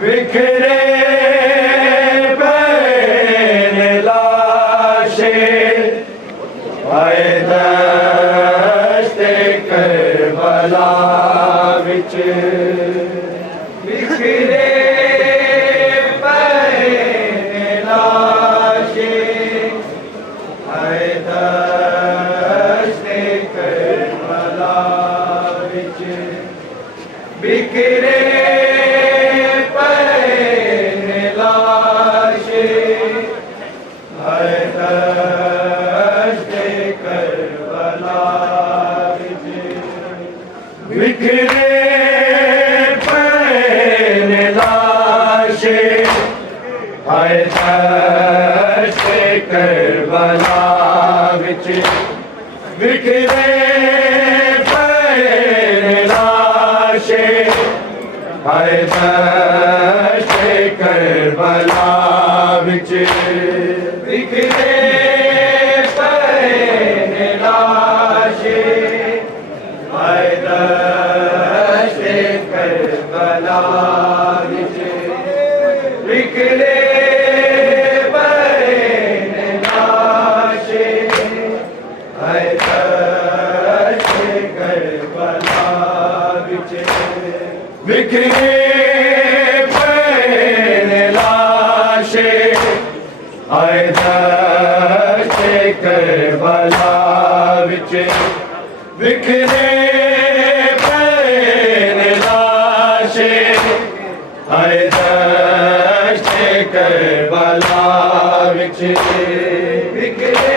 बिखरे बैन लाशे आए दस्ते करबला विच बिखरे बैन लाशे आए दस्ते करबला विच बिखरे बिखरे पैन लाशे आए दस्ते करबला विच बिखरे पैन लाशे आए दस्ते करबला विच बिखरे पैन लाशे आए दस्ते करबला विच बिखरे पैन लाशे आए दस्ते करबला विच बिखरे पैन लाशे आए दस्ते करबला विच बिखरे पैन लाशे आए दस्ते करबला विच बिखरे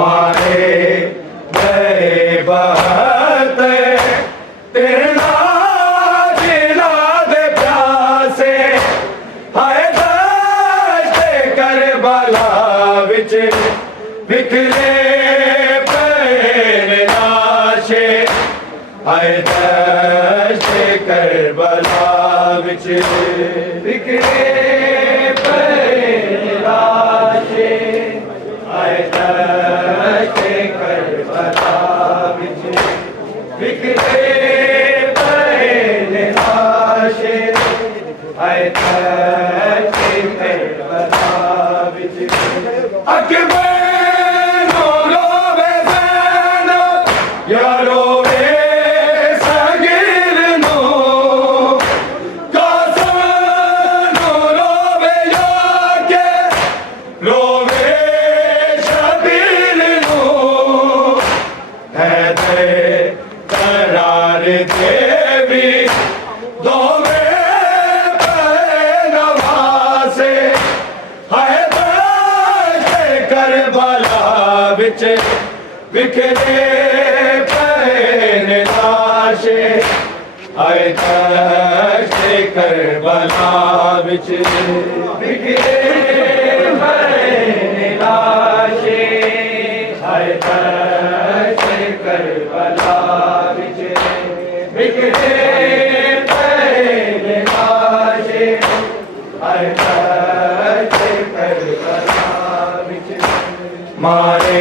मारे गए बहते तेरा जिला दे प्यासे हाय दश्त करबला विच बिखरे पे लाशे हाय दश्त करबला विच बिखरे पे लाशे हाय दश्त करबला विच बिखरे पे लाशे हाय दश्त करबला विच अकबर बिखरे पे लाशे हाय दश्त करबला विच बिखरे पे लाशे हाय दश्त करबला विच बिखरे पे लाशे हाय दश्त करबला विच मारे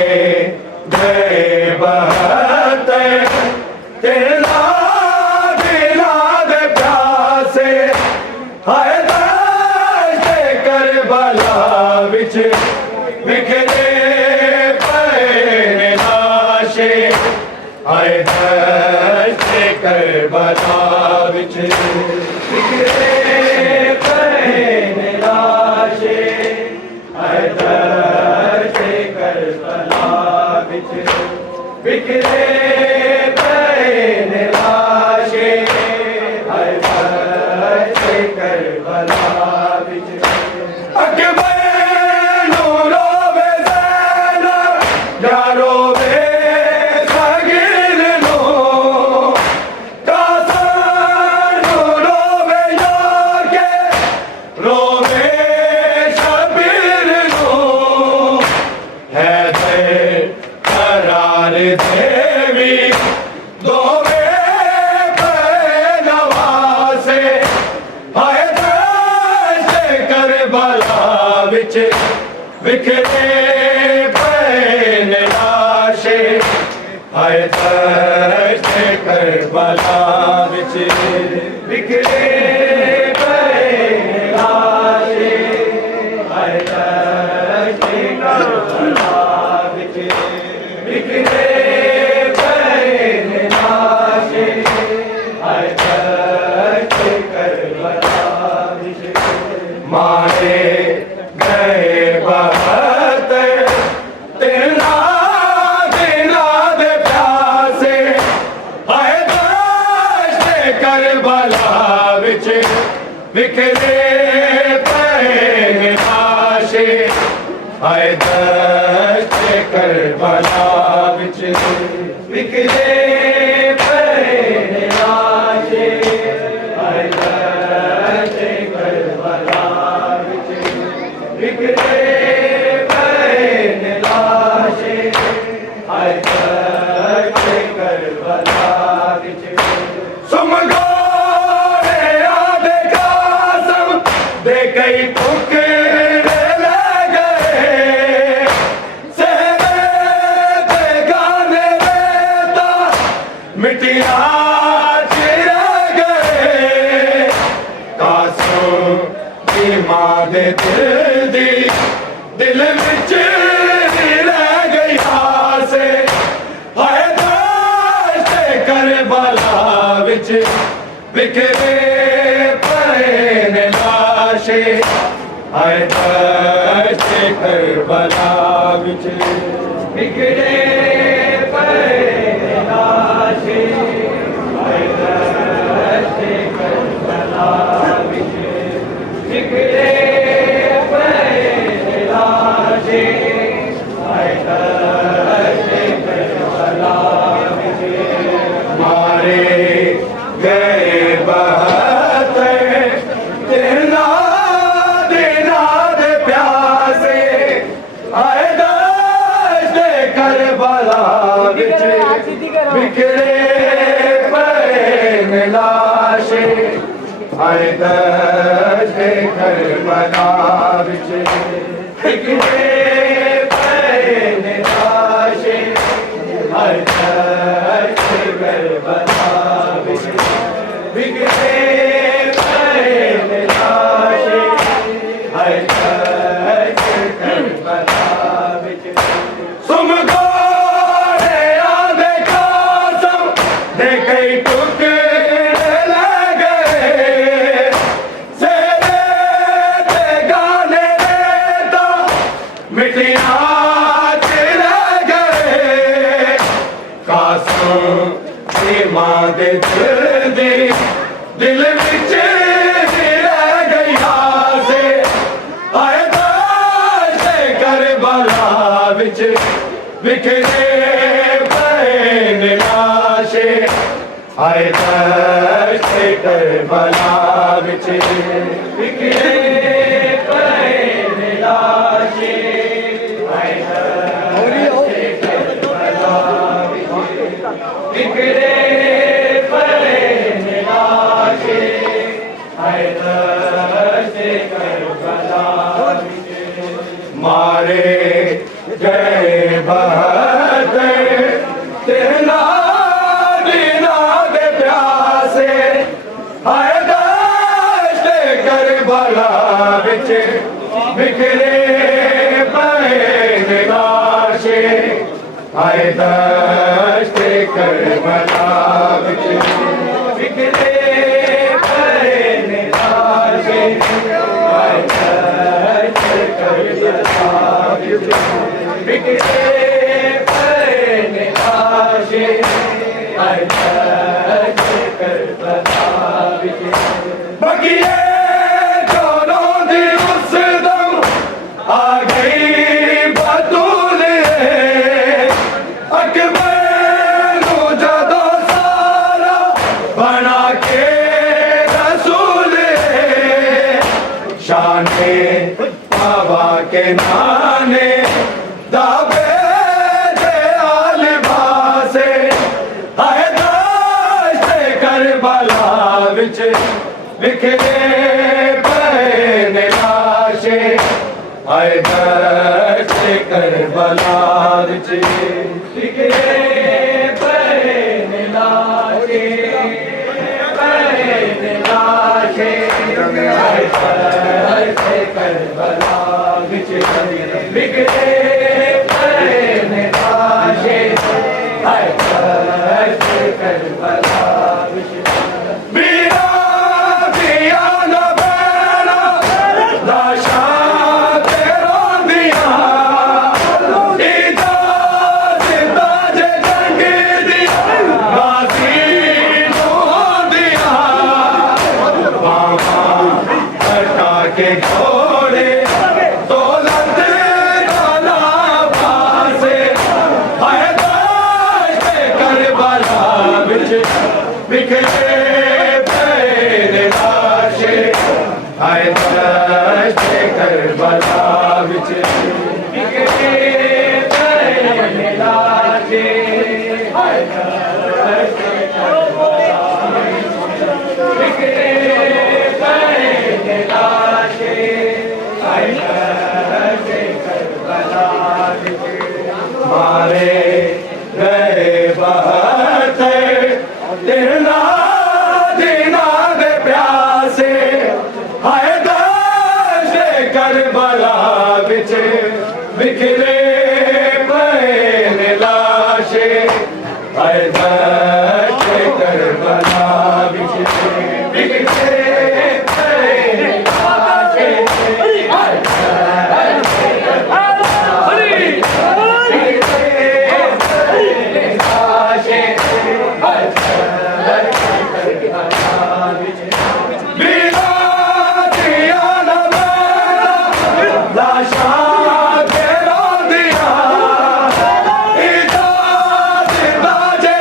गए बहते तेरा दिला दे प्यासे हाय दश्त करबला विच बिखरे पे लाशे हाय दश्त करबला विच बिखरे पे लाशे हाय दश्त करबला बिखरे पे लाशे हाय दश्त करबला विच अकबर नूरो वे ज़ैनब यारो वे सगीर नो कासन नूरो वे याके रोवे शबीर नो है देवी दोवे नवासे हाय दश्त करबला विच बिखरे पे लाशे हाय दश्त करबला विच बिखरे पे लाशे हाय दश्त करबला विच बिखरे पे लाशे हाय दश्त करबला विच मारे गए बहते तेरा दिला दे प्यासे हाय दश्त करबला विच बिखरे पे लाशे हाय दश्त करबला विच बिखरे पे लाशे हाय दश्त करबला विच बिखरे पे लाशे हाय दश्त करबला विच सुमगोरे आदे कासम दे कई ठुकरे मिटिया चिर गए कासों की मां दे दिल विच रह गई आसे हाय दश्त करबला विच बिखरे पे लाशे हाय दश्त करबला विच बिखरे पे लाशे हाय दश्त करबला विच बिखरे पे लाशे हाय दश्त बिखरे पे लाशे हाय दर्द करबला विच बिखरे पे लाशे हाय दर्द करबला विच बिखरे पे लाशे हाय दर्द करबला विच सुम गोरे आंधे कासम दे कई टुकड़े लग गए सेरे ते गाने रेता मिटिया च रह गए कासम दी मां दे दिल विच रह गई आसे आए दाशे करबला विच बिखरे पे लाशे हाय दर्द करबला विच बिखरे पे लाशे हाय दर्द करबला विच बिखरे पे लाशे हाय दर्द करबला मारे गए बहते तेना बिना दे प्यासे हाय दर्द करबला विच बिखरे पे लाशे हाय दर्द करबला विच बिखरे पे लाशे हाय दर्द करबला विच बिखरे पे लाशे हाय दर्द करबला विच बगिए जोरों दी उस दम आ गई बतूल अकबर नू जदों सारा बना के रसूल शाने बाबा के नाने दाबे दे आलबासे हाय दर्द करबला विच बिखरे पे लाशे हाय दर्द करबला विच बिखरे पे लाशे हाय दर्द करबला विच बिखरे पे लाशे हाय दर्द करबला विच बीरा दिया न बैना लाशां ते रोंदियां इजाज़ ताजे जंग दी गाज़ी नूं होंदियां बावां हटा के घोड़े दौलत दाना पासे हाय दर्द करबला विच बिखरे पे लाशे हाय दर्द करबला विच बिखरे पे लाशे हाय दर्द करबला बिखरे पे लाशे हाय दर्द करबला मारे गए बहते तेना दीना दे प्यासे हाय दर्द करबला विच बिखरे पे लाशे हाय दर्द करबला विच बिखरे पे लाशे हाय दर्द करबला लाशां ते रोंदियां इजाज़ ताजे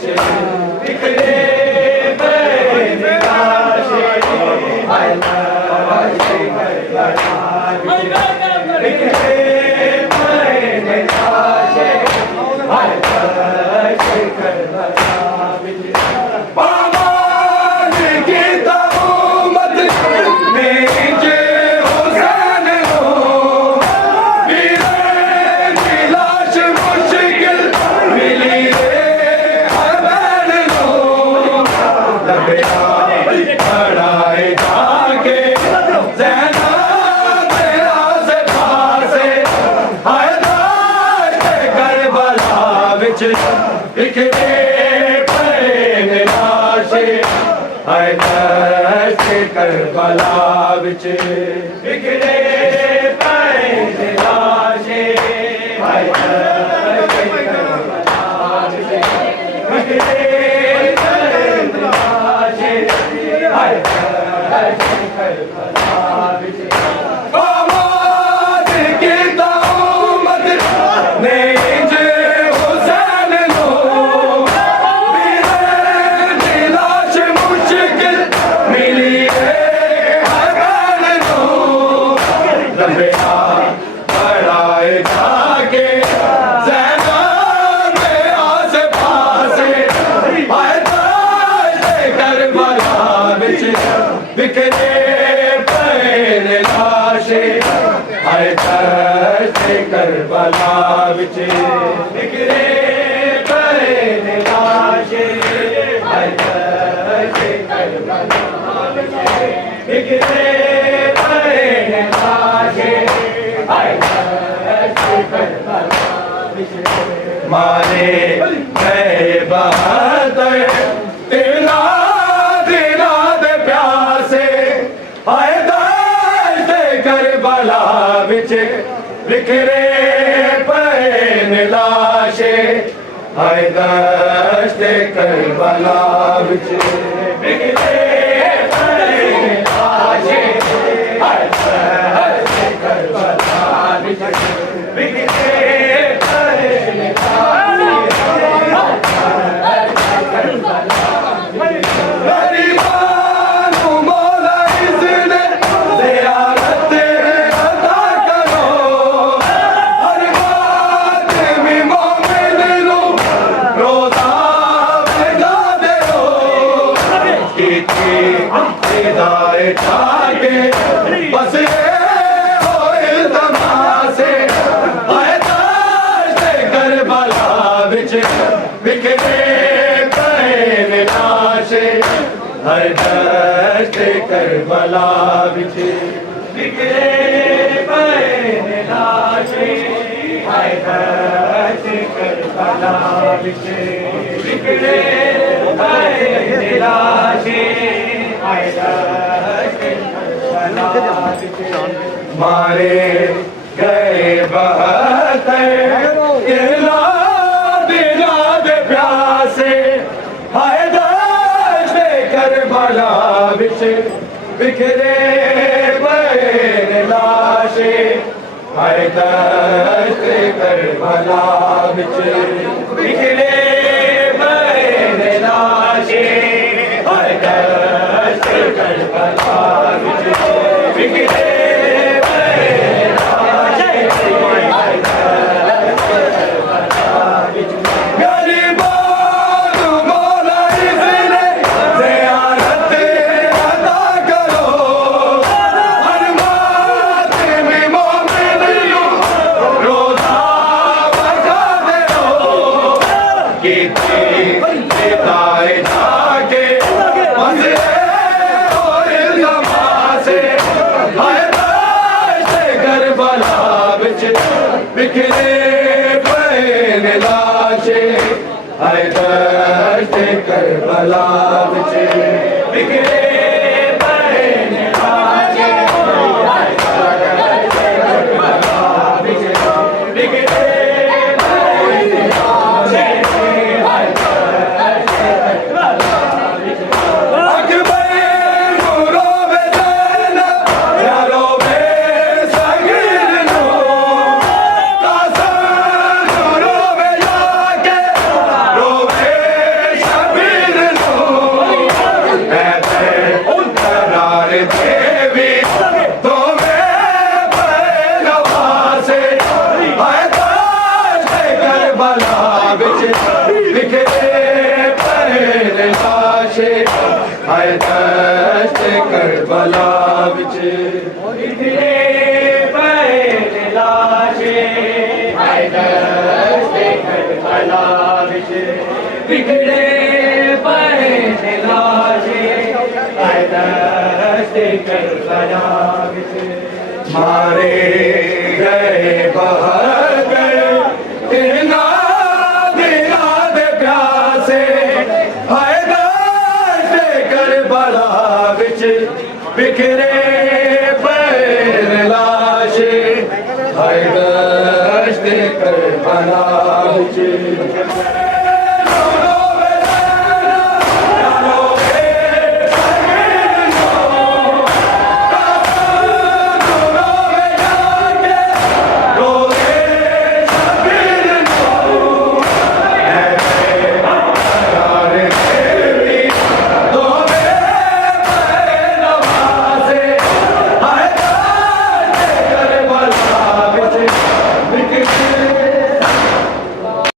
विच बिखरे पए ने लाशे हाय लाशे करबला विच बिखरे पए ने लाशे हाय लाशे करबला विच पावन की तहूमत ने जे हुसैन को वीरन की लाश मुश्किल मिली रे हर बहन को लबया बढ़ाए जाके ज़ैनब तेरा से पासे हाय दाश्त करबला विच बिखरे पए ने लाशे हाय दाश्त करबला विच बिखरे पए ने लाशे हाय दाश्त करबला विच बिखरे पए ने लाशे हाय दाश्त करबला विच आवाज़ की तहूमत ने जे हुसैन को वीरन की लाश मुश्किल मिली रे हर बहन को लबया बढ़ाए जाके ज़ैनब आस पासे हाय दाश्त करबला विच बिखरे पए ने लाशे हाय दाश्त करबला विच बिखरे पए ने लाशे हाय दाश्त करबला विच बिखरे पए ने लाशे हाय दाश्त करबला विच मारे गए बहादुर तेरा तेरा दे प्यासे हाय दाश्त करबला विच बिखरे पए ने लाशे हाय दाश्त करबला विच बिखरे पए ने लाशे हाय दाश्त करबला विच बिखरे पए ने गरीबान को मौला इज़्ज़त ज़ियारत अता करो हर बात में मोमिन लो रोज़ा लगा दे रो कीती हिदायत आके बस ये हो इल्तमासे हाय दाश्त करबला विच बिखरे पए ने लाशे हाय दाश्त करबला विच बिखरे पए ने लाशे हाय दाश्त करबला विच बिखरे पए ने लाशे हाय दाश्त करबला विच मारे गए बहत्तर दिला दिला दे प्यासे हाय दाश्त करबला विच बिखरे पए ने लाशे हाय दाश्त करबला विच बिखरे पए ने लाशे हाय दाश्त करबला विच बिखरे पए ने लाशे हाय दाश्त करबला विच गरीबान को मौला इज़्ज़त ज़ियारत अता करो हर बात में मोमिन लो रोज़ा लगा दे रो कीती हिदायत आके बस ये हो इल्तमासे हाय दाश्त करबला विच बिखरे पए ने लाशे हाय दाश्त करबला विच बिखरे पए ने लाशे हाय दाश्त करबला विच बिखरे पए ने लाशे हाय दाश्त करबला विच अकबर रोवे ज़ैनब या रोवे सगीर नो कासम रोवे जाके रोवे हाय दश्त करबला विच बिखरे पए लाशे हाय दश्त करबला विच बिखरे पए लाशे हाय दश्त करबला विच मारे गए बहादुर इन्ना दिला दे प्यासे हाय दश्त करबला विच बिखरे पए लाशे हाय दश्त करबला विच